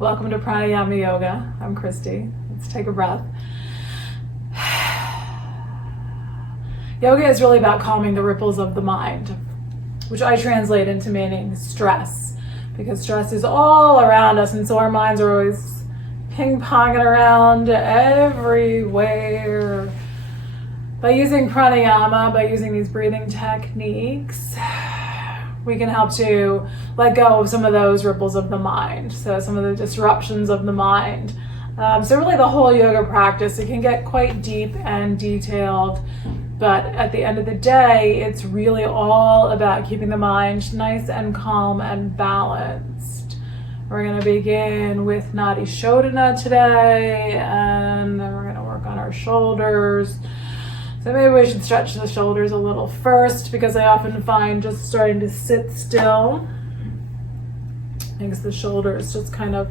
Welcome to Pranayama Yoga. I'm Christy. Let's take a breath. Yoga is really about calming the ripples of the mind, which I translate into meaning stress, because stress is all around us, and so our minds are always ping-ponging around everywhere. By using pranayama, by using these breathing techniques, we can help to let go of some of those ripples of the mind, so some of the disruptions of the mind. So really the whole yoga practice, it can get quite deep and detailed, but at the end of the day, it's really all about keeping the mind nice and calm and balanced. We're going to begin with Nadi Shodhana today, and then we're going to work on our shoulders. So maybe we should stretch the shoulders a little first, because I often find just starting to sit still makes the shoulders just kind of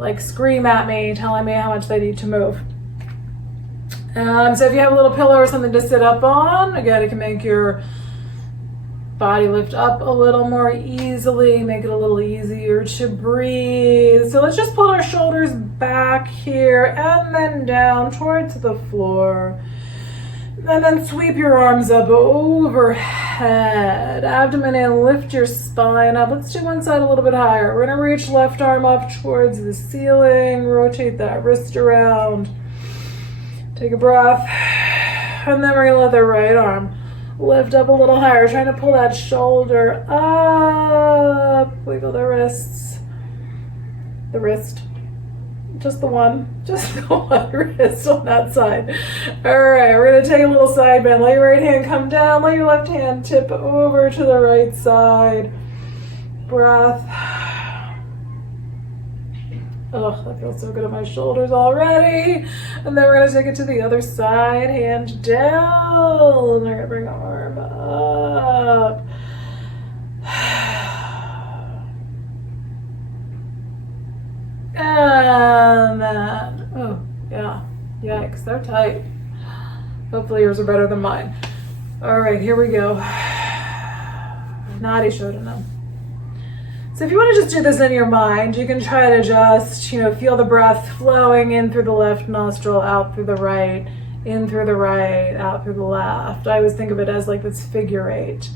like scream at me, telling me how much they need to move. So if you have a little pillow or something to sit up on, again, it can make your body lift up a little more easily, make it a little easier to breathe. So let's just pull our shoulders back here and then down towards the floor. And then sweep your arms up overhead. Abdomen in, lift your spine up. Let's do one side a little bit higher. We're going to reach left arm up towards the ceiling. Rotate that wrist around. Take a breath. And then we're going to let the right arm lift up a little higher. Trying to pull that shoulder up. Wiggle the wrists. The wrist. Just the one wrist on that side. All right, we're going to take a little side bend. Let your right hand come down. Let your left hand tip over to the right side. Breath. Oh, that feels so good on my shoulders already. And then we're going to take it to the other side. Hand down. We're going to bring our arm up. And then, oh, yeah, yikes, they're tight. Hopefully yours are better than mine. All right, here we go. Nadi Shodhana. So if you want to just do this in your mind, you can try to just, feel the breath flowing in through the left nostril, out through the right, in through the right, out through the left. I always think of it as like this figure eight,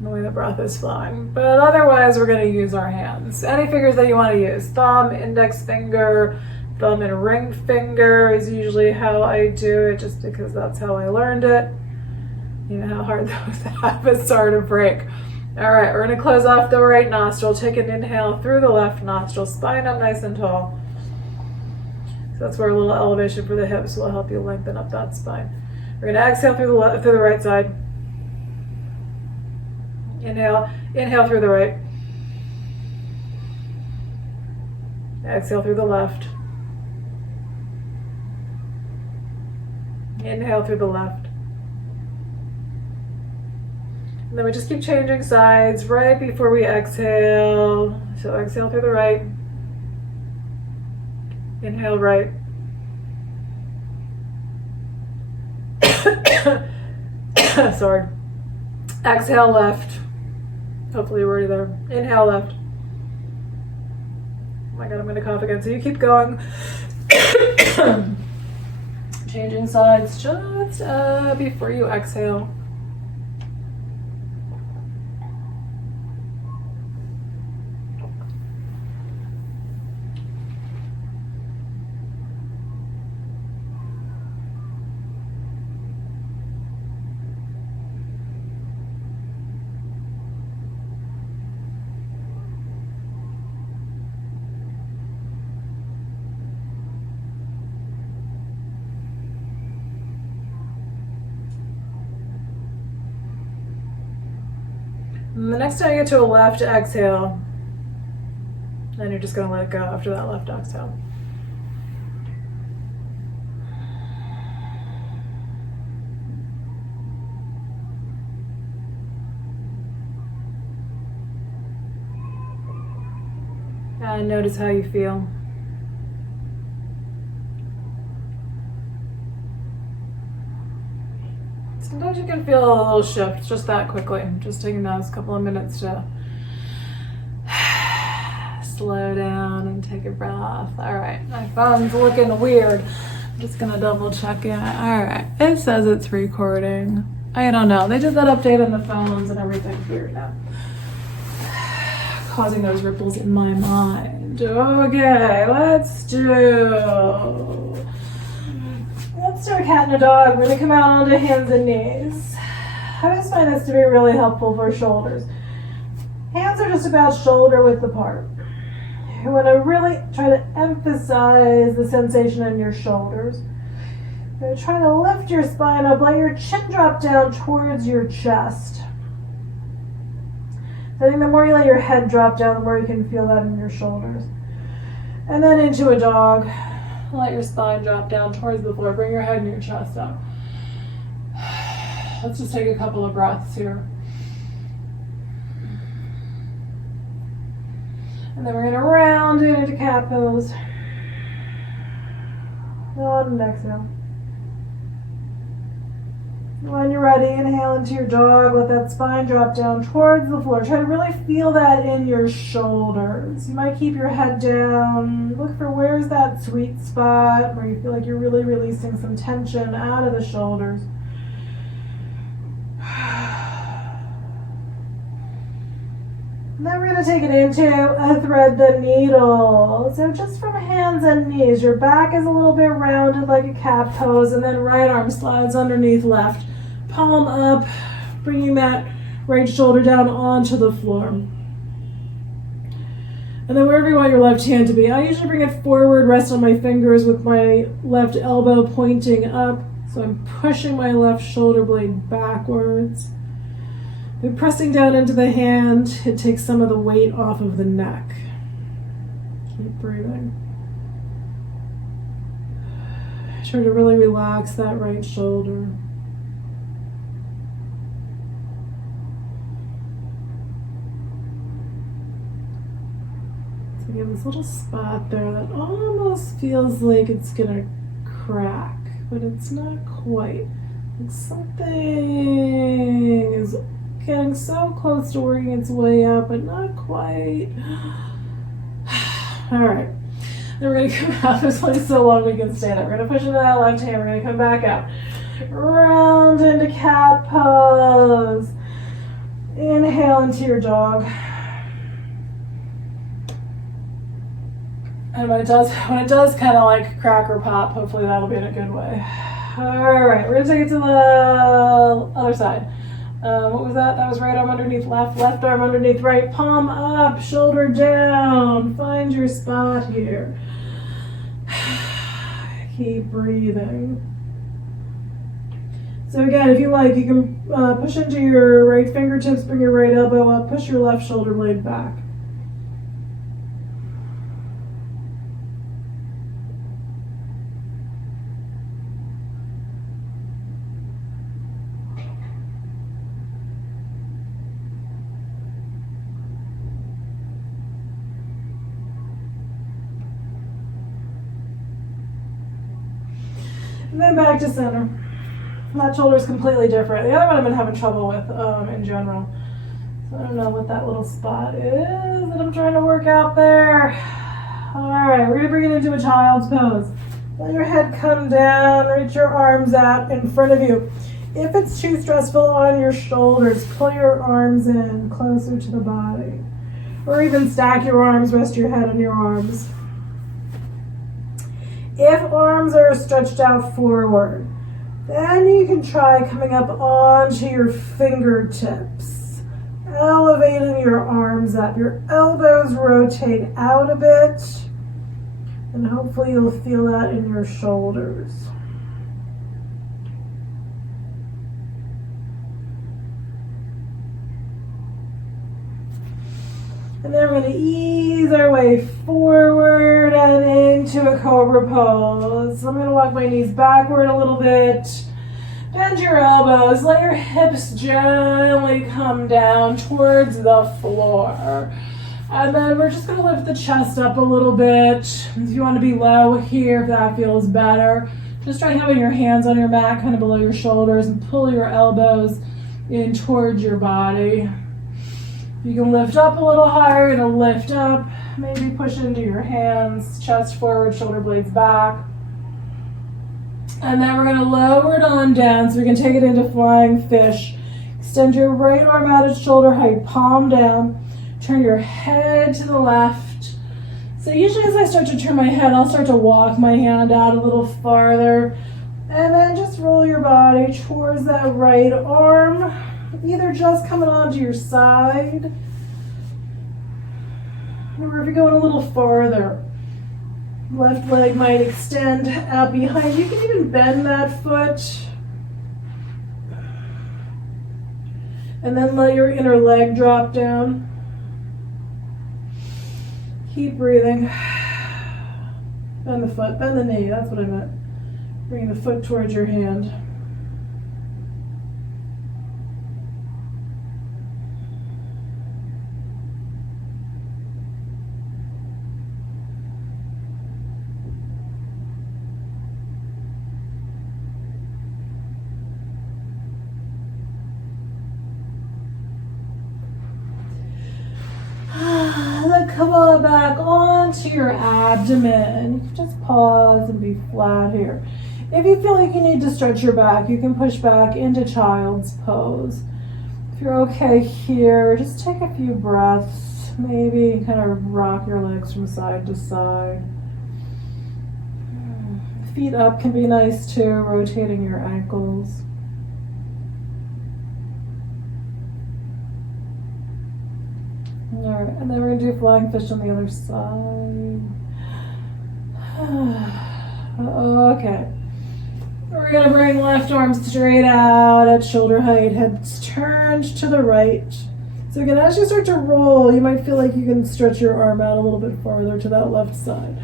the way the breath is flowing. But otherwise, we're going to use our hands. Any fingers that you want to use. Thumb, index finger, thumb and ring finger is usually how I do it, just because that's how I learned it. You know how hard those habits are to break. All right, we're going to close off the right nostril. Take an inhale through the left nostril, spine up nice and tall. So that's where a little elevation for the hips will help you lengthen up that spine. We're going to exhale through the right side. Inhale through the right. Exhale through the left. Inhale through the left. And then we just keep changing sides right before we exhale. So exhale through the right. Inhale right. Sorry. Exhale left. Hopefully you're already there. Inhale left. Oh my God, I'm going to cough again. So you keep going. Changing sides just before you exhale. And the next time you get to a left exhale, then you're just going to let it go after that left exhale. And notice how you feel. Sometimes you can feel a little shift just that quickly. Just taking those couple of minutes to slow down and take a breath. All right, my phone's looking weird. I'm just gonna double check it. All right, it says it's recording. I don't know. They did that update on the phones and everything's weird now. Causing those ripples in my mind. Okay, let's do a cat and a dog. We're gonna come out onto hands and knees. I always find this to be really helpful for shoulders. Hands are just about shoulder width apart. You want to really try to emphasize the sensation in your shoulders. You're trying to lift your spine up, let your chin drop down towards your chest. So I think the more you let your head drop down, the more you can feel that in your shoulders. And then into a dog. Let your spine drop down towards the floor. Bring your head and your chest up. Let's just take a couple of breaths here. And then we're going to round it into cat pose. On and exhale. When you're ready, inhale into your dog. Let that spine drop down towards the floor. Try to really feel that in your shoulders. You might keep your head down. Look for where's that sweet spot where you feel like you're really releasing some tension out of the shoulders. Then we're going to take it into a thread the needle. So just from hands and knees, your back is a little bit rounded like a cat pose, and then right arm slides underneath left. Palm up, bringing that right shoulder down onto the floor. And then wherever you want your left hand to be, I usually bring it forward, rest on my fingers with my left elbow pointing up. So I'm pushing my left shoulder blade backwards. By pressing down into the hand, it takes some of the weight off of the neck. Keep breathing. Try to really relax that right shoulder. So you have this little spot there that almost feels like it's gonna crack, but it's not quite. Like something is getting so close to working its way up, but not quite. All right. Then we're going to come out. This one is so long we can stay there. We're going to push into that left hand. We're going to come back out. Round into cat pose. Inhale into your dog. And when it does kind of like crack or pop, hopefully that'll be in a good way. All right, we're going to take it to the other side. What was that? That was right arm underneath left, left arm underneath right, palm up, shoulder down. Find your spot here. Keep breathing. So again, if you like, you can push into your right fingertips, bring your right elbow up, push your left shoulder blade back. And then back to center. That shoulder is completely different. The other one I've been having trouble with in general. So I don't know what that little spot is that I'm trying to work out there. All right, we're gonna bring it into a child's pose. Let your head come down, reach your arms out in front of you. If it's too stressful on your shoulders, pull your arms in closer to the body. Or even stack your arms, rest your head on your arms. If arms are stretched out forward, then you can try coming up onto your fingertips, elevating your arms up. Your elbows rotate out a bit, and hopefully you'll feel that in your shoulders. And then we're going to ease our way forward and into a cobra pose. So I'm going to walk my knees backward a little bit. Bend your elbows. Let your hips gently come down towards the floor. And then we're just going to lift the chest up a little bit. If you want to be low here, if that feels better, just try having your hands on your mat, kind of below your shoulders, and pull your elbows in towards your body. You can lift up a little higher. You're gonna lift up, maybe push into your hands, chest forward, shoulder blades back. And then we're gonna lower it on down so we can take it into flying fish. Extend your right arm out at shoulder height, palm down. Turn your head to the left. So usually as I start to turn my head, I'll start to walk my hand out a little farther. And then just roll your body towards that right arm, either just coming onto your side, or if you're going a little farther, left leg might extend out behind. You can even bend that foot. And then let your inner leg drop down. Keep breathing. Bend the foot, bend the knee, that's what I meant. Bring the foot towards your hand. Then come on back onto your abdomen. You can just pause and be flat here. If you feel like you need to stretch your back, you can push back into child's pose. If you're okay here, just take a few breaths. Maybe kind of rock your legs from side to side. Feet up can be nice too, rotating your ankles. All right, and then we're going to do flying fish on the other side. Okay. We're going to bring left arm straight out at shoulder height, head's turned to the right. So again, as you start to roll, you might feel like you can stretch your arm out a little bit farther to that left side.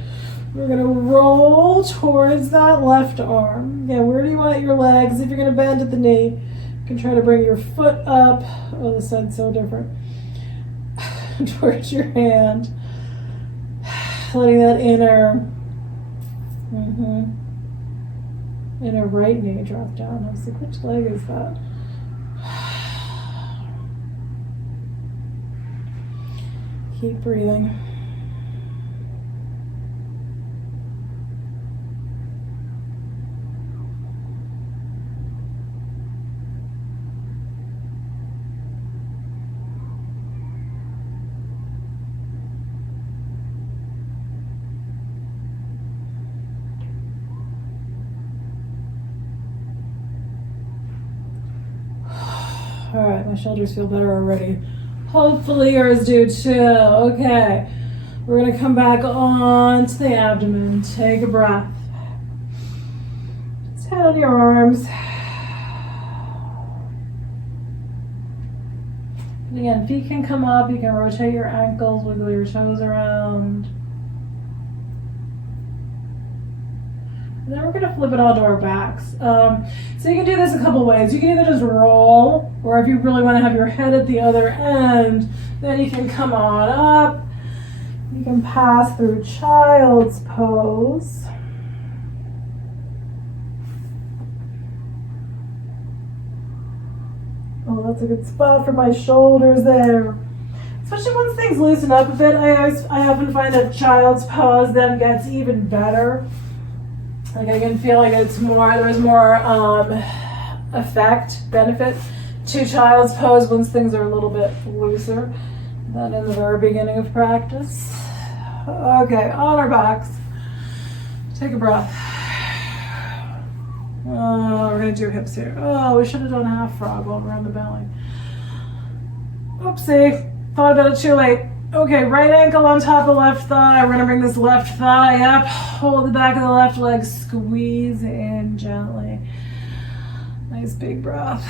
We're going to roll towards that left arm. Yeah, where do you want your legs? If you're going to bend at the knee, you can try to bring your foot up. Oh, this side's so different. Towards your hand, letting that inner right knee drop down. I was like, which leg is that? Keep breathing. All right, my shoulders feel better already. Hopefully yours do too. Okay, we're gonna come back onto the abdomen. Take a breath. Stand on your arms. And again, feet can come up. You can rotate your ankles, wiggle your toes around. And then we're going to flip it onto our backs. So you can do this a couple ways. You can either just roll, or if you really want to have your head at the other end, then you can come on up. You can pass through child's pose. Oh, that's a good spot for my shoulders there. Especially once things loosen up a bit, I often find that child's pose then gets even better. Like I can feel like there's more benefit to child's pose once things are a little bit looser than in the very beginning of practice. Okay, on our backs. Take a breath. Oh, we're gonna do hips here. Oh, we should have done half frog while we're on the belly. Oopsie, thought about it too late. Okay, right ankle on top of left thigh. We're gonna bring this left thigh up. Hold the back of the left leg, squeeze in gently. Nice big breath.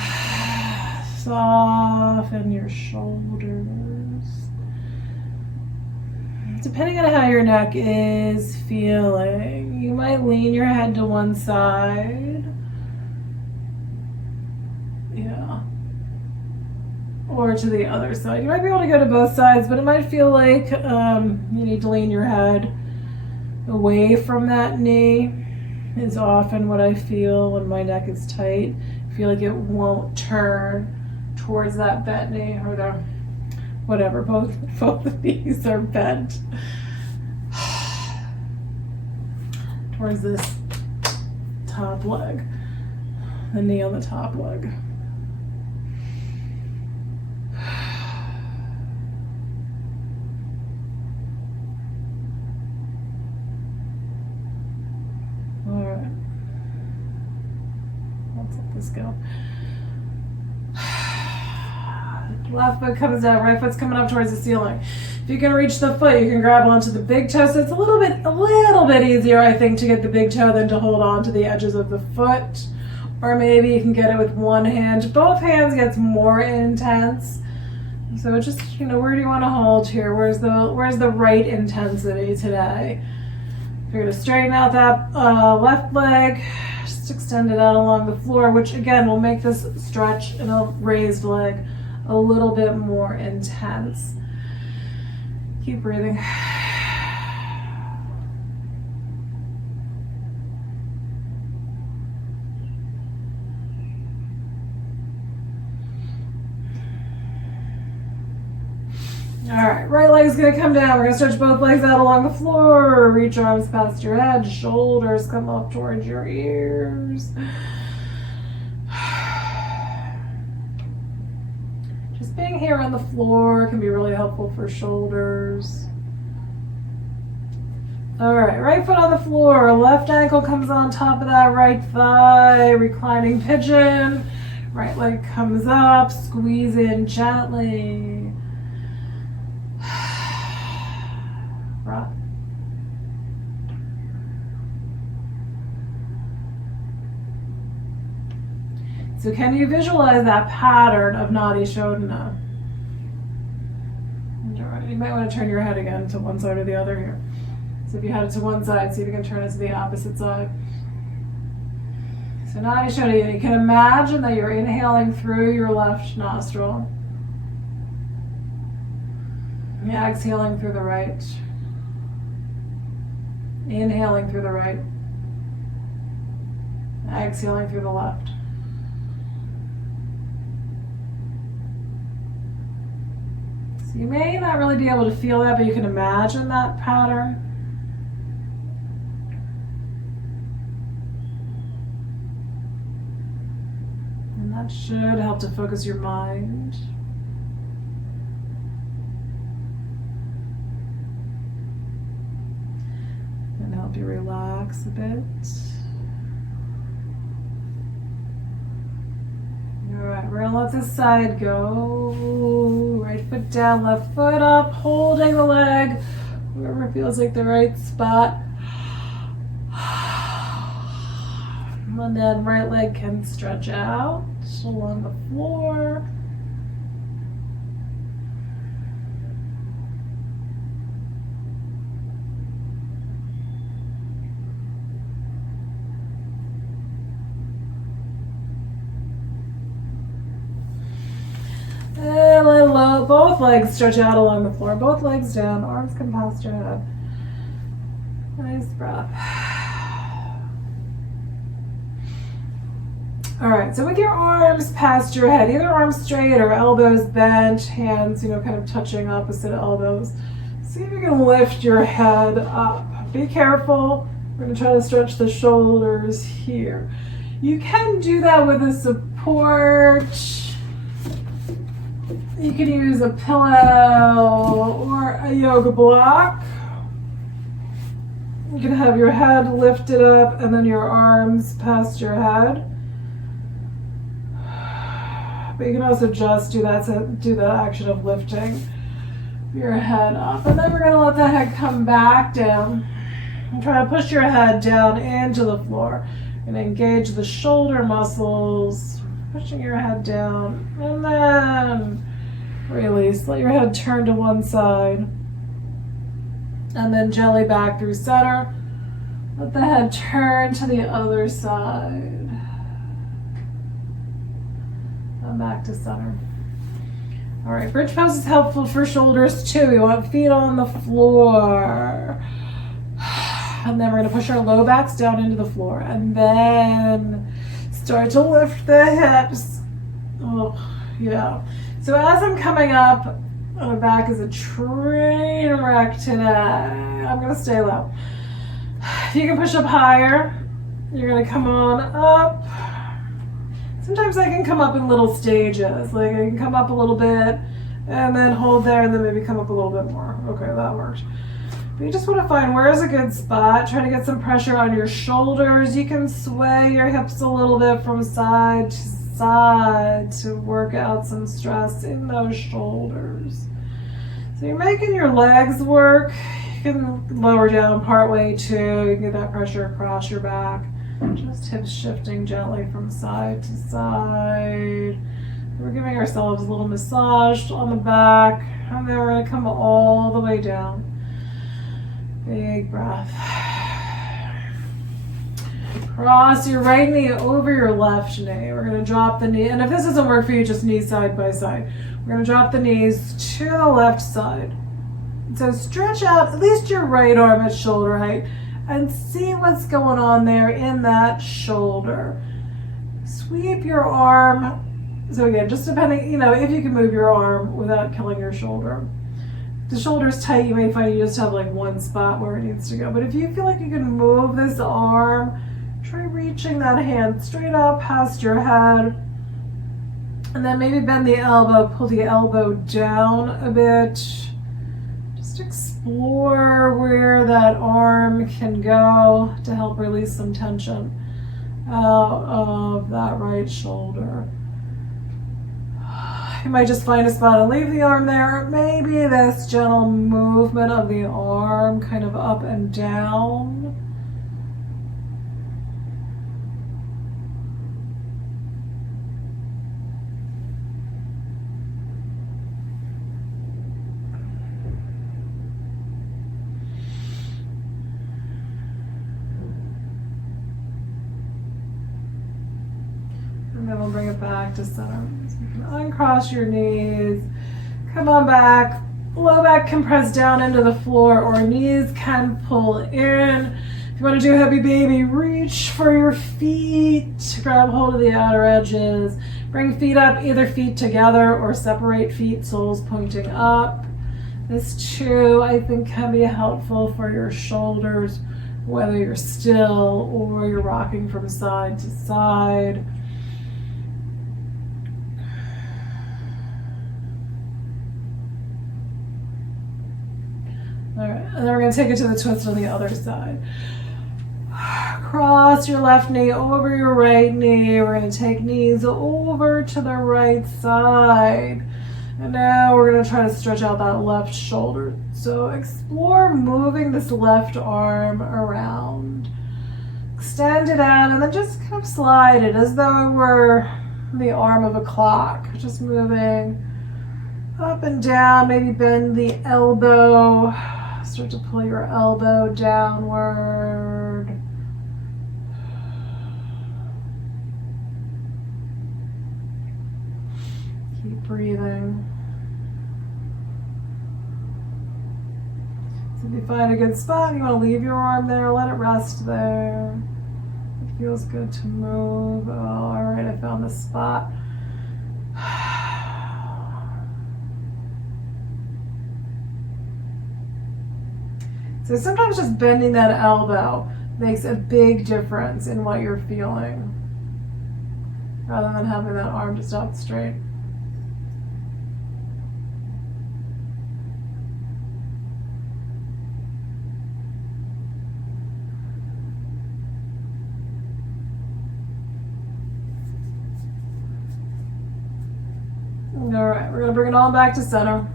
Soften your shoulders. Depending on how your neck is feeling, you might lean your head to one side. Yeah. Or to the other side. You might be able to go to both sides, but it might feel like you need to lean your head away from that knee. Is often what I feel when my neck is tight. I feel like it won't turn towards that bent knee or the whatever, both knees are bent towards this top leg, the knee on the top leg. All right, let's let this go. Left foot comes down, right foot's coming up towards the ceiling. If you can reach the foot, you can grab onto the big toe. So it's a little bit easier, I think, to get the big toe than to hold on to the edges of the foot. Or maybe you can get it with one hand. Both hands gets more intense. So just, where do you want to hold here? Where's the right intensity today? You're going to straighten out that left leg, just extend it out along the floor, which again will make this stretch in a raised leg a little bit more intense. Keep breathing. All right, right leg's gonna come down. We're gonna stretch both legs out along the floor. Reach arms past your head. Shoulders come up towards your ears. Just being here on the floor can be really helpful for shoulders. All right, right foot on the floor. Left ankle comes on top of that right thigh. Reclining pigeon. Right leg comes up. Squeeze in gently. Rock. So can you visualize that pattern of Nadi Shodhana? You might want to turn your head again to one side or the other here. So if you had it to one side, see if you can turn it to the opposite side. So Nadi Shodhana, you can imagine that you're inhaling through your left nostril. Exhaling through the right. Inhaling through the right. Exhaling through the left. So you may not really be able to feel that, but you can imagine that pattern. And that should help to focus your mind. And help you relax a bit. All right, we're gonna let this side go. Right foot down, left foot up, holding the leg wherever feels like the right spot. And then right leg can stretch out along the floor. And let both legs stretch out along the floor. Both legs down, arms come past your head. Nice breath. All right, so with your arms past your head, either arms straight or elbows bent, hands, kind of touching opposite elbows. See if you can lift your head up. Be careful. We're going to try to stretch the shoulders here. You can do that with a support. You can use a pillow or a yoga block. You can have your head lifted up and then your arms past your head. But you can also just do that action of lifting your head up. And then we're going to let the head come back down. And try to push your head down into the floor. And engage the shoulder muscles, pushing your head down. And then release. Let your head turn to one side. And then gently back through center. Let the head turn to the other side. And back to center. All right, bridge pose is helpful for shoulders too. We want feet on the floor. And then we're going to push our low backs down into the floor. And then start to lift the hips. Oh, yeah. So as I'm coming up, My back is a train wreck today. I'm gonna stay low. If you can push up higher, you're gonna come on up. Sometimes I can come up in little stages. Like I can come up a little bit and then hold there and then maybe come up a little bit more. Okay, that worked. But you just want to find where's a good spot. Try to get some pressure on your shoulders. You can sway your hips a little bit from side to side to work out some stress in those shoulders. So you're making your legs work. You can lower down partway too. You can get that pressure across your back. Just hips shifting gently from side to side. We're giving ourselves a little massage on the back, and then we're going to come all the way down. Big breath. Cross your right knee over your left knee. We're going to drop the knee, and if this doesn't work for you, just knees side by side. We're going to drop the knees to the left side. So stretch out at least your right arm at shoulder height and see what's going on there in that shoulder. Sweep your arm. So again, just depending, if you can move your arm without killing your shoulder. If the shoulder's tight, you may find you just have like one spot where it needs to go. But if you feel like you can move this arm, try reaching that hand straight up past your head. And then maybe bend the elbow, pull the elbow down a bit. Just explore where that arm can go to help release some tension out of that right shoulder. You might just find a spot and leave the arm there. Maybe this gentle movement of the arm kind of up and down. And then we'll bring it back to center. So you can uncross your knees, come on back, low back can press down into the floor or knees can pull in. If you want to do a heavy baby, reach for your feet, grab hold of the outer edges, bring feet up, either feet together or separate feet, soles pointing up. This too, I think, can be helpful for your shoulders, whether you're still or you're rocking from side to side. All right, and then we're going to take it to the twist on the other side. Cross your left knee over your right knee. We're going to take knees over to the right side. And now we're going to try to stretch out that left shoulder. So explore moving this left arm around. Extend it out and then just kind of slide it as though it were the arm of a clock. Just moving up and down. Maybe bend the elbow. Start to pull your elbow downward. Keep breathing. So if you find a good spot, you want to leave your arm there, let it rest there. It feels good to move. Oh, all right, I found this spot. So sometimes just bending that elbow makes a big difference in what you're feeling, rather than having that arm just out straight. All right, we're going to bring it all back to center.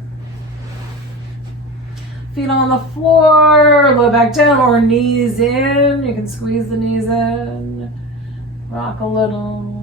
Feet on the floor, low back down, or knees in. You can squeeze the knees in. Rock a little.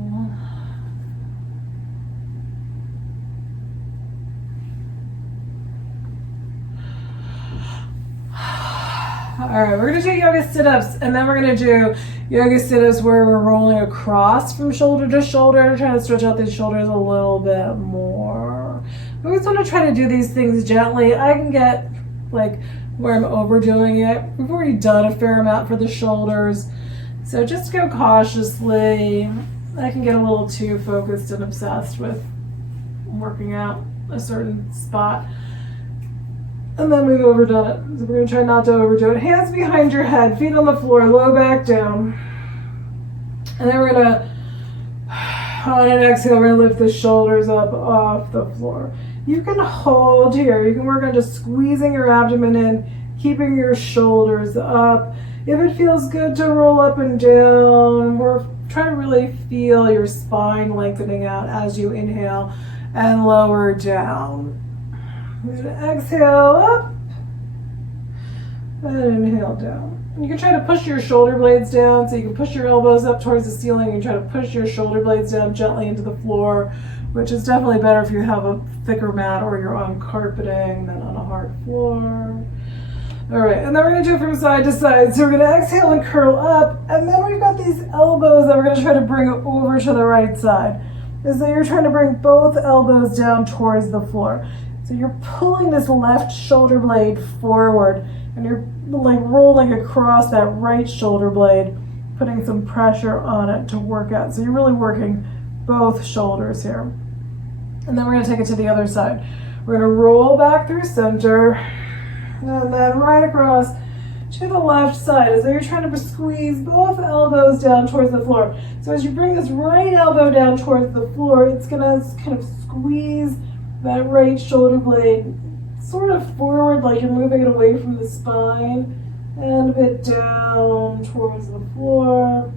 All right, we're going to do yoga sit-ups, and then we're going to do yoga sit-ups where we're rolling across from shoulder to shoulder, trying to stretch out these shoulders a little bit more. We always want to try to do these things gently. I can get like where I'm overdoing it. We've already done a fair amount for the shoulders, so just go cautiously. I can get a little too focused and obsessed with working out a certain spot. And then we've overdone it. So we're going to try not to overdo it. Hands behind your head, feet on the floor, low back down. And then we're going to, on an exhale, we're going to lift the shoulders up off the floor. You can hold here. You can work on just squeezing your abdomen in, keeping your shoulders up. If it feels good to roll up and down, or try to really feel your spine lengthening out as you inhale and lower down. We're going to exhale up and inhale down. You can try to push your shoulder blades down, so you can push your elbows up towards the ceiling and try to push your shoulder blades down gently into the floor, which is definitely better if you have a thicker mat or you're on carpeting than on a hard floor. All right, and then we're going to do it from side to side. So we're going to exhale and curl up, and then we've got these elbows that we're going to try to bring over to the right side. And so you're trying to bring both elbows down towards the floor. So you're pulling this left shoulder blade forward, and you're like rolling across that right shoulder blade, putting some pressure on it to work out. So you're really working both shoulders here. And then we're going to take it to the other side. We're going to roll back through center, and then right across to the left side as though you're trying to squeeze both elbows down towards the floor. So as you bring this right elbow down towards the floor, it's going to kind of squeeze that right shoulder blade sort of forward, like you're moving it away from the spine, and a bit down towards the floor.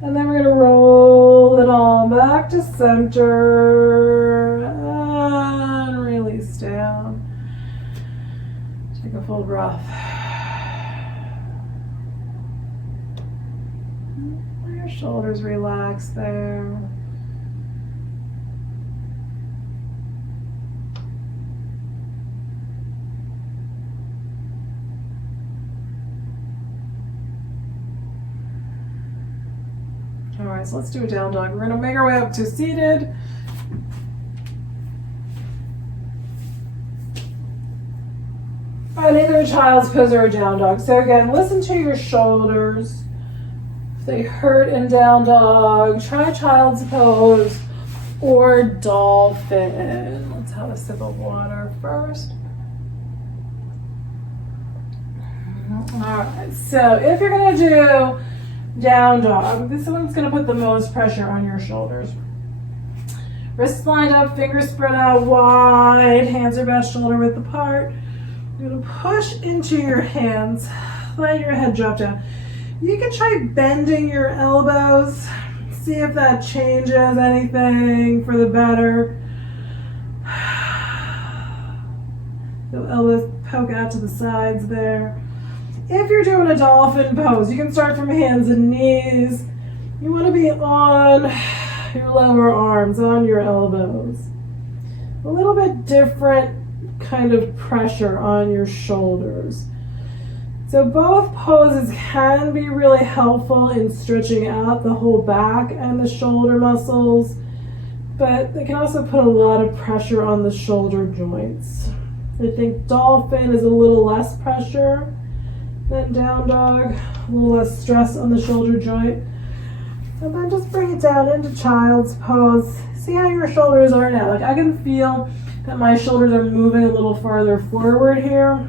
And then we're going to roll it all back to center and release down. Take a full breath. Let your shoulders relax there. All right, so let's do a down dog. We're going to make our way up to seated. And either a child's pose or a down dog. So again, listen to your shoulders. If they hurt in down dog, try child's pose or dolphin. Let's have a sip of water first. All right, so if you're going to do down dog, this one's going to put the most pressure on your shoulders. Wrists lined up, fingers spread out wide, hands are about shoulder width apart. You're going to push into your hands, let your head drop down. You can try bending your elbows, see if that changes anything for the better. The elbows poke out to the sides there. If you're doing a dolphin pose, you can start from hands and knees. You want to be on your lower arms, on your elbows. A little bit different kind of pressure on your shoulders. So both poses can be really helpful in stretching out the whole back and the shoulder muscles, but they can also put a lot of pressure on the shoulder joints. I think dolphin is a little less pressure than down dog, a little less stress on the shoulder joint. And then just bring it down into child's pose. See how your shoulders are now. Like I can feel that my shoulders are moving a little farther forward here.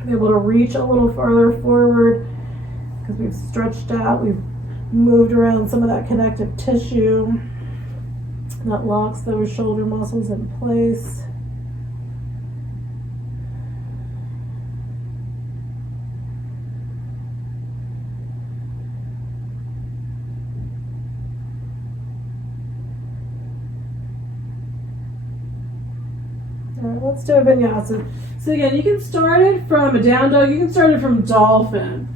I'm able to reach a little farther forward because we've stretched out, we've moved around some of that connective tissue that locks those shoulder muscles in place. All right, let's do a vinyasa. So again, you can start it from a down dog, you can start it from dolphin.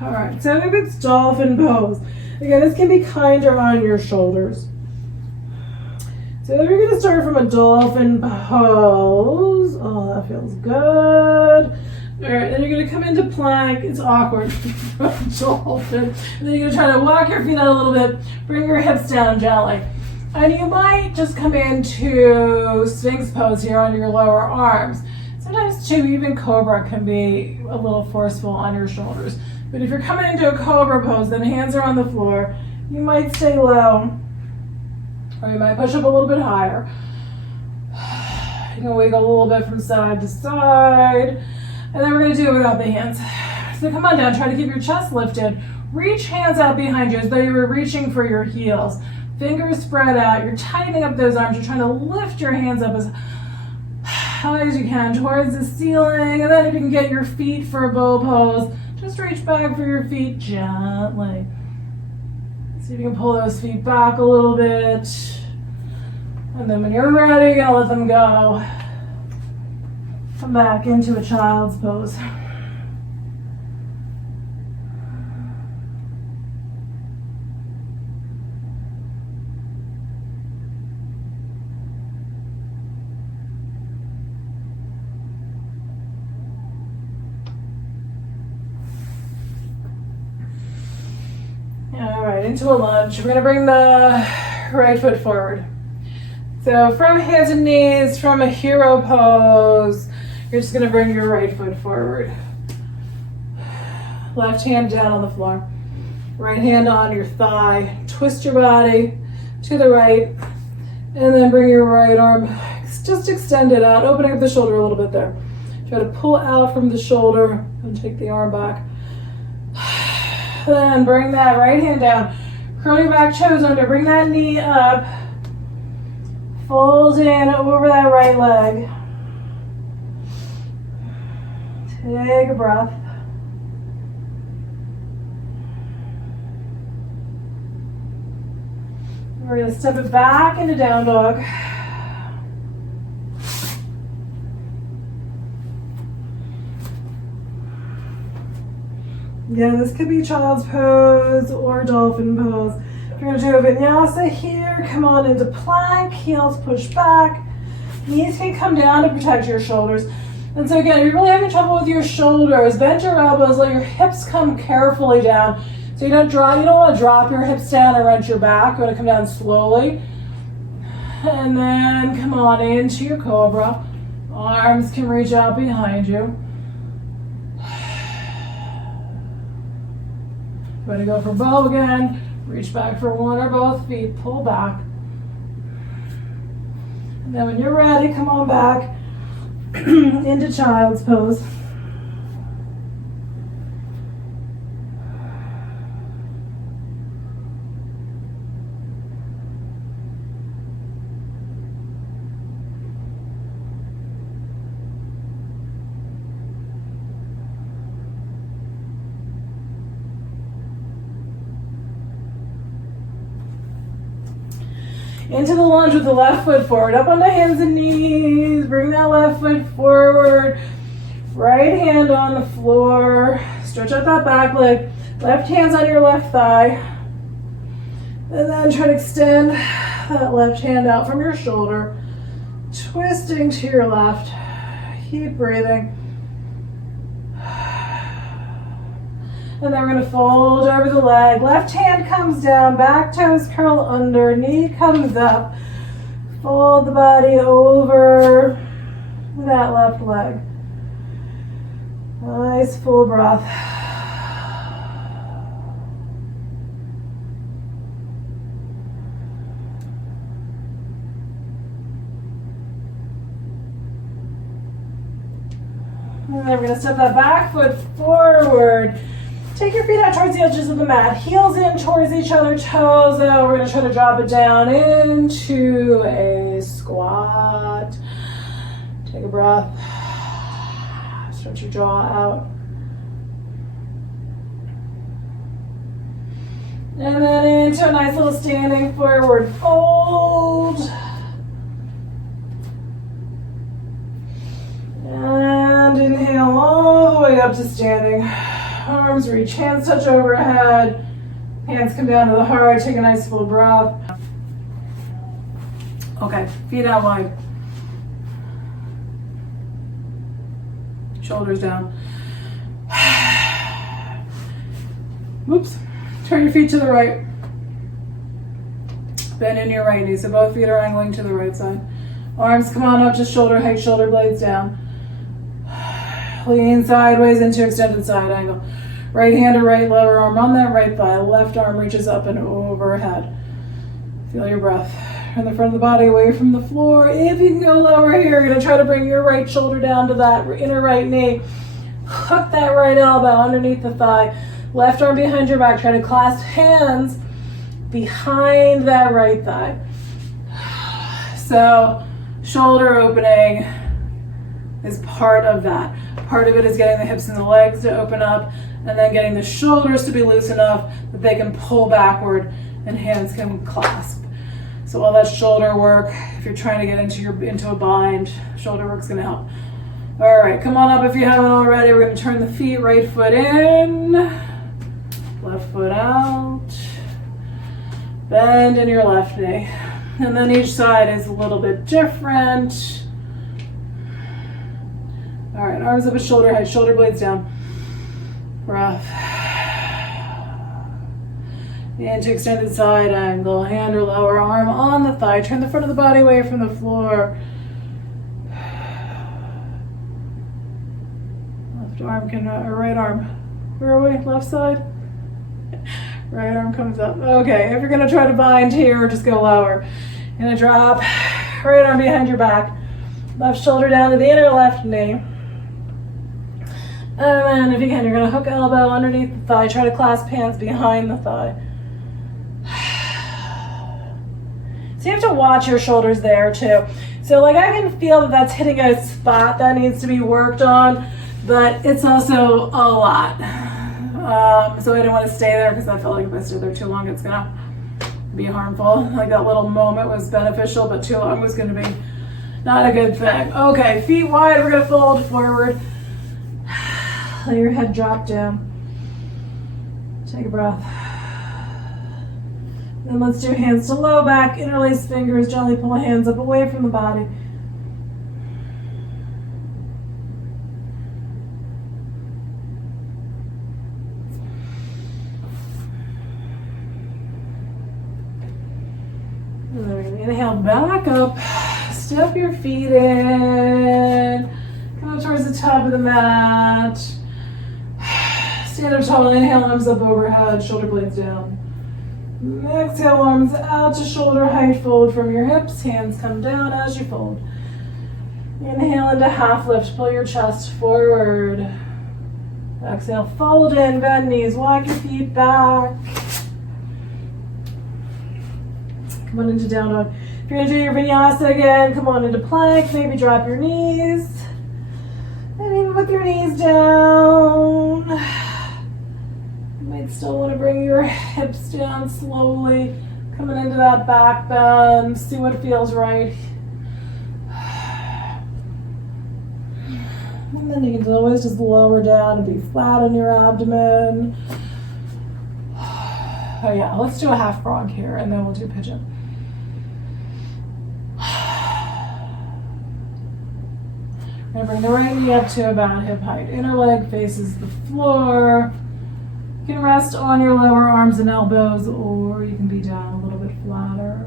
All right, so if it's dolphin pose, again, this can be kinder on your shoulders. So if you're gonna start from a dolphin pose, oh, that feels good. All right, then you're gonna come into plank. It's awkward from dolphin. And then you're gonna try to walk your feet out a little bit, bring your hips down gently. And you might just come into Sphinx pose here on your lower arms. Sometimes too, even Cobra can be a little forceful on your shoulders. But if you're coming into a Cobra pose, then hands are on the floor. You might stay low Or you might push up a little bit higher. You can wiggle a little bit from side to side. And then we're gonna do it without the hands. So come on down, try to keep your chest lifted. Reach hands out behind you as though you were reaching for your heels. Fingers spread out, you're tightening up those arms. You're trying to lift your hands up as high as you can towards the ceiling. And then if you can get your feet for a bow pose, just reach back for your feet gently. See if you can pull those feet back a little bit. And then when you're ready, you're gonna let them go. Come back into a child's pose. All right, into a lunge. We're gonna bring the right foot forward. So from hands and knees, from a hero pose, you're just gonna bring your right foot forward. Left hand down on the floor. Right hand on your thigh. Twist your body to the right. And then bring your right arm, just extend it out, opening up the shoulder a little bit there. Try to pull out from the shoulder and take the arm back. Then bring that right hand down. Curl your back toes under, bring that knee up. Fold in over that right leg. Take a breath. We're going to step it back into down dog. Yeah, this could be child's pose or dolphin pose. You're going to do a vinyasa here. Come on into plank. Heels push back. Knees can come down to protect your shoulders. And so again, if you're really having trouble with your shoulders, bend your elbows, let your hips come carefully down. So you don't want to drop your hips down or wrench your back. You want to come down slowly. And then come on into your cobra. Arms can reach out behind you. Ready to go for bow again. Reach back for one or both feet, pull back. And then when you're ready, come on back into child's pose. Into the lunge with the left foot forward, up on the hands and knees, bring that left foot forward, right hand on the floor, stretch out that back leg, left hand's on your left thigh, and then try to extend that left hand out from your shoulder, twisting to your left, keep breathing. And then we're going to fold over the leg. Left hand comes down, back toes curl under, knee comes up. Fold the body over that left leg. Nice full breath. And then we're going to step that back foot forward. Take your feet out towards the edges of the mat. Heels in towards each other, toes out. We're going to try to drop it down into a squat. Take a breath. Stretch your jaw out. And then into a nice little standing forward fold. And inhale all the way up to standing. Arms reach, hands touch overhead, hands come down to the heart, take a nice full breath. Okay, feet out wide. Shoulders down. Whoops. Turn your feet to the right. Bend in your right knee, so both feet are angling to the right side. Arms come on up to shoulder height, shoulder blades down. Lean sideways into extended side angle. Right hand or right lower arm on that right thigh. Left arm reaches up and overhead. Feel your breath. Turn the front of the body away from the floor. If you can go lower here, you're gonna try to bring your right shoulder down to that inner right knee. Hook that right elbow underneath the thigh. Left arm behind your back. Try to clasp hands behind that right thigh. So shoulder opening is part of that. Part of it is getting the hips and the legs to open up, and then getting the shoulders to be loose enough that they can pull backward and hands can clasp. So all that shoulder work, if you're trying to get into a bind, shoulder work's gonna help. All right, come on up if you haven't already. We're gonna turn the feet, right foot in, left foot out, bend in your left knee. And then each side is a little bit different. All right, arms up at shoulder height, shoulder blades down. Breath. Into extended side angle, hand or lower arm on the thigh. Turn the front of the body away from the floor. Left arm or right arm. Where are we? Left side? Right arm comes up. Okay, if you're gonna try to bind here, just go lower. You're gonna drop, right arm behind your back. Left shoulder down to the inner left knee. And then if you can, you're gonna hook elbow underneath the thigh. Try to clasp hands behind the thigh. So you have to watch your shoulders there too. So like I can feel that that's hitting a spot that needs to be worked on, but it's also a lot. So I didn't want to stay there because I felt like if I stay there too long, it's gonna be harmful. Like that little moment was beneficial, but too long was gonna be not a good thing. Okay, feet wide, we're gonna fold forward. Let your head drop down. Take a breath. Then let's do hands to low back, interlace fingers, gently pull hands up away from the body. And then we're gonna inhale back up, step your feet in, come up towards the top of the mat. Stand up tall, inhale, arms up overhead, shoulder blades down. Exhale, arms out to shoulder height, fold from your hips, hands come down as you fold. Inhale into half lift, pull your chest forward. Exhale, fold in, bend knees, walk your feet back. Come on into down dog. If you're gonna do your vinyasa again, come on into plank, maybe drop your knees. And even with your knees down. Might still want to bring your hips down slowly, coming into that back bend, see what feels right. And then you can always just lower down and be flat on your abdomen. Oh yeah, let's do a half frog here and then we'll do pigeon. We're gonna bring the right knee up to about hip height. Inner leg faces the floor. You can rest on your lower arms and elbows, or you can be down a little bit flatter.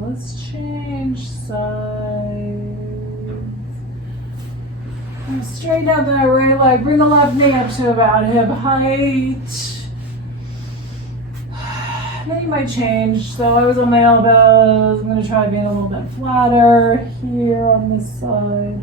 Let's change sides. Straighten out that right leg. Bring the left knee up to about hip height. And then you might change. So I was on my elbows. I'm going to try being a little bit flatter here on this side.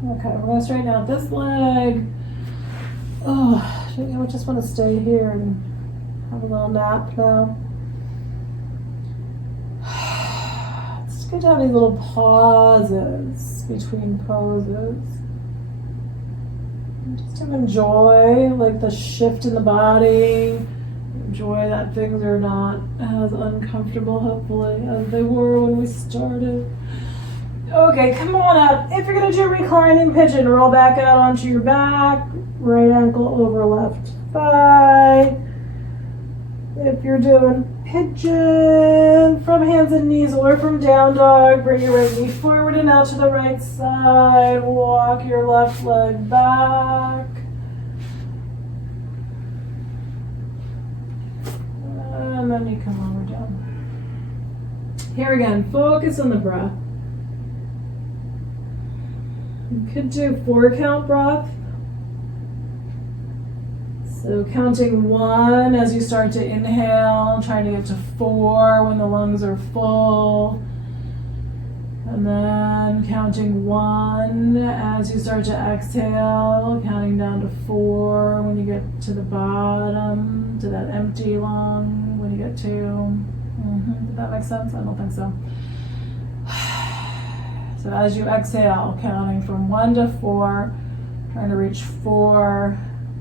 Okay, we're going to straighten out this leg. Oh, I just want to stay here and have a little nap now. It's good to have these little pauses between poses. Just to enjoy like the shift in the body. Enjoy that things are not as uncomfortable, hopefully, as they were when we started. Okay, come on up. If you're going to do reclining pigeon, roll back out onto your back. Right ankle over left thigh. If you're doing pigeon from hands and knees or from down dog, bring your right knee forward and out to the right side. Walk your left leg back. And then you come over down. Here again, focus on the breath. You could do 4-count breath. So counting 1 as you start to inhale, trying to get to 4 when the lungs are full. And then counting 1 as you start to exhale, counting down to 4 when you get to the bottom, to that empty lung, when you get to. Did that make sense? I don't think so. So as you exhale, counting from 1 to 4, trying to reach 4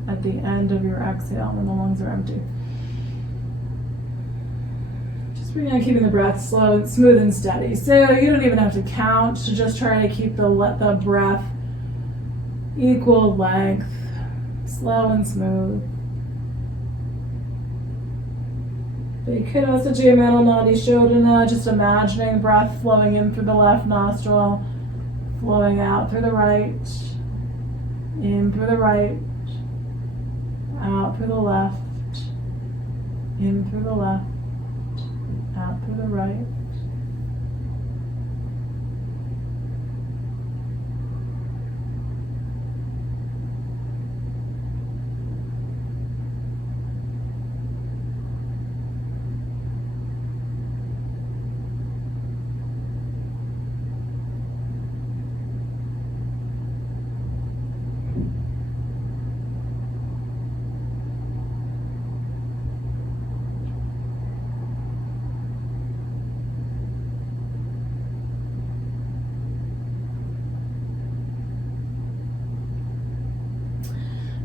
at the end of your exhale when the lungs are empty. Just keeping the breath slow, smooth and steady. So you don't even have to count, so just try to keep the breath equal length, slow and smooth. But you could also do Pranayama Shoulders, just imagining breath flowing in through the left nostril, flowing out through the right, in through the right, out through the left, in through the left, out through the right.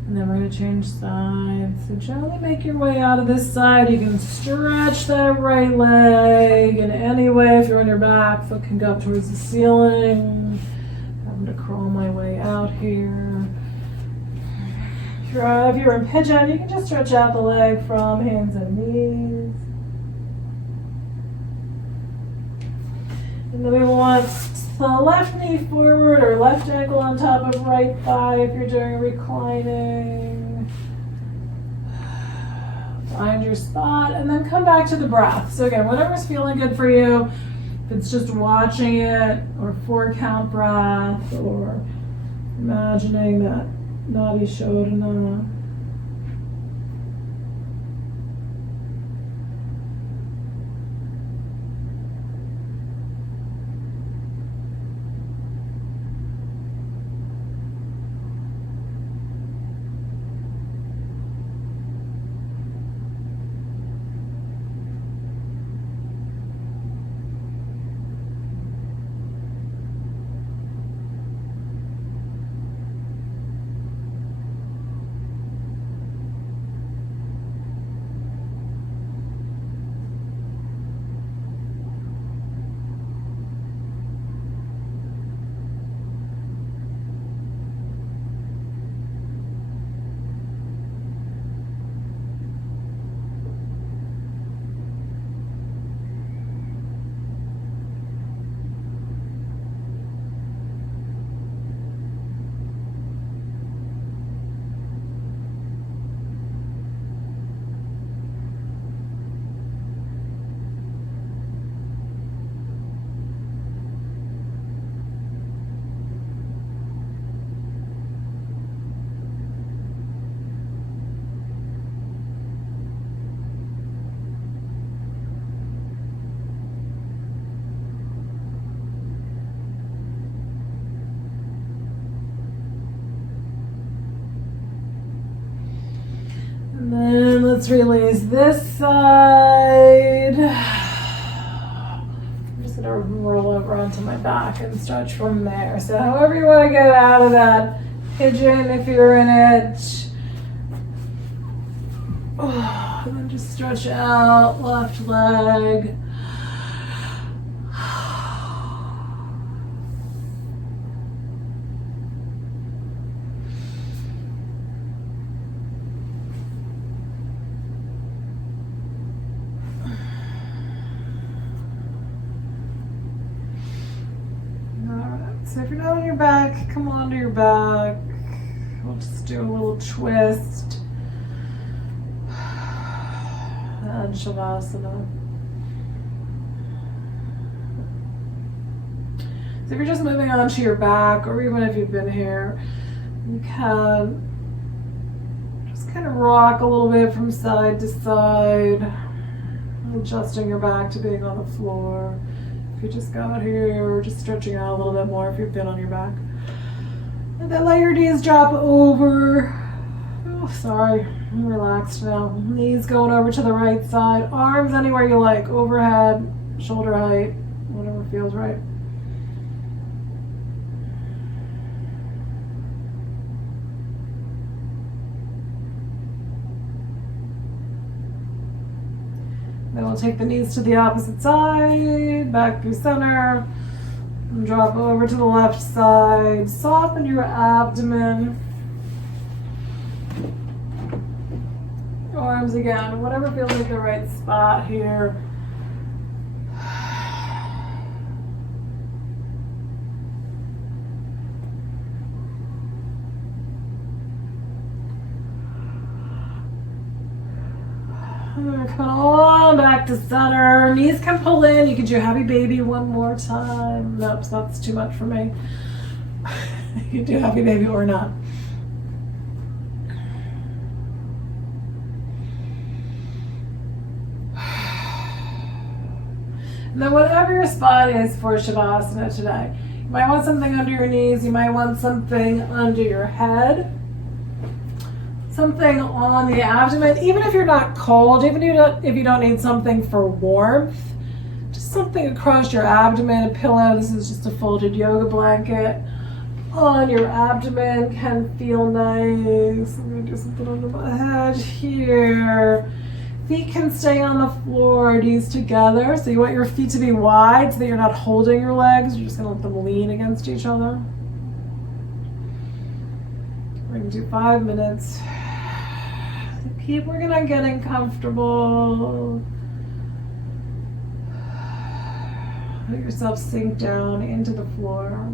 And then we're going to change sides. So gently make your way out of this side. You can stretch that right leg in any way. If you're on your back, foot can go up towards the ceiling. I'm going to crawl my way out here. If you're in pigeon, you can just stretch out the leg from hands and knees. And then we want the left knee forward or left ankle on top of right thigh if you're doing reclining. Find your spot and then come back to the breath. So again, whatever's feeling good for you, if it's just watching it or 4-count breath or imagining that Nadi Shodhana. And then let's release this side. I'm just gonna roll over onto my back and stretch from there. So however you want to get out of that pigeon, if you're in it. And then just stretch out, left leg. So if you're not on your back, come onto your back. We'll just do a little twist. And Shavasana. So if you're just moving onto your back, or even if you've been here, you can just kind of rock a little bit from side to side, adjusting your back to being on the floor. If you just got here, just stretching out a little bit more if you've been on your back. And then let your knees drop over. Oh, sorry, I'm relaxed now. Knees going over to the right side. Arms anywhere you like, overhead, shoulder height, whatever feels right. Then we'll take the knees to the opposite side, back through center, and drop over to the left side. Soften your abdomen. Arms again, whatever feels like the right spot here. Come on back to center. Knees can pull in. You can do happy baby one more time. Nope, that's too much for me. You can do happy baby or not. And then whatever your spot is for Shavasana today, you might want something under your knees. You might want something under your head. Something on the abdomen, even if you're not cold, even if you don't need something for warmth, just something across your abdomen, a pillow. This is just a folded yoga blanket on your abdomen can feel nice. I'm gonna do something under my head here. Feet can stay on the floor, knees together. So you want your feet to be wide so that you're not holding your legs. You're just gonna let them lean against each other. We're gonna do 5 minutes. Keep working on getting comfortable. Let yourself sink down into the floor.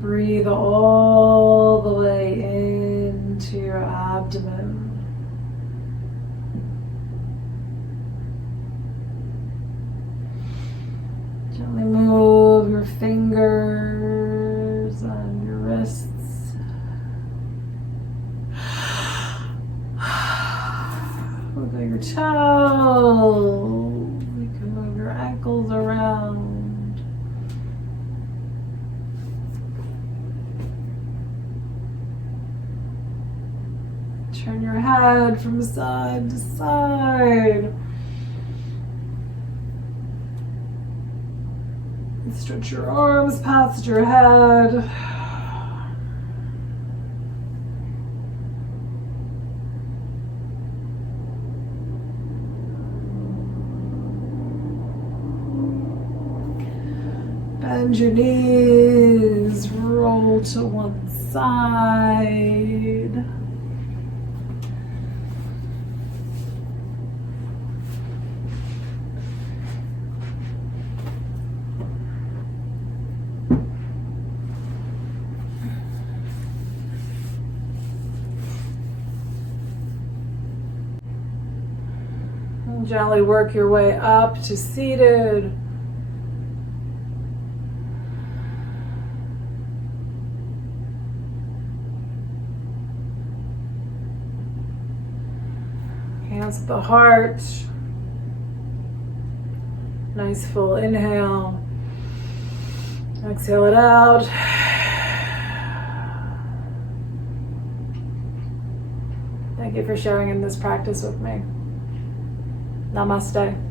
Breathe all the way into your abdomen. Gently move your fingers and your wrists. Wiggle your toes. You can move your ankles around. Turn your head from side to side. Stretch your arms past your head. Bend your knees, roll to one side. Gently work your way up to seated. Hands at the heart. Nice full inhale. Exhale it out. Thank you for sharing in this practice with me. Namaste.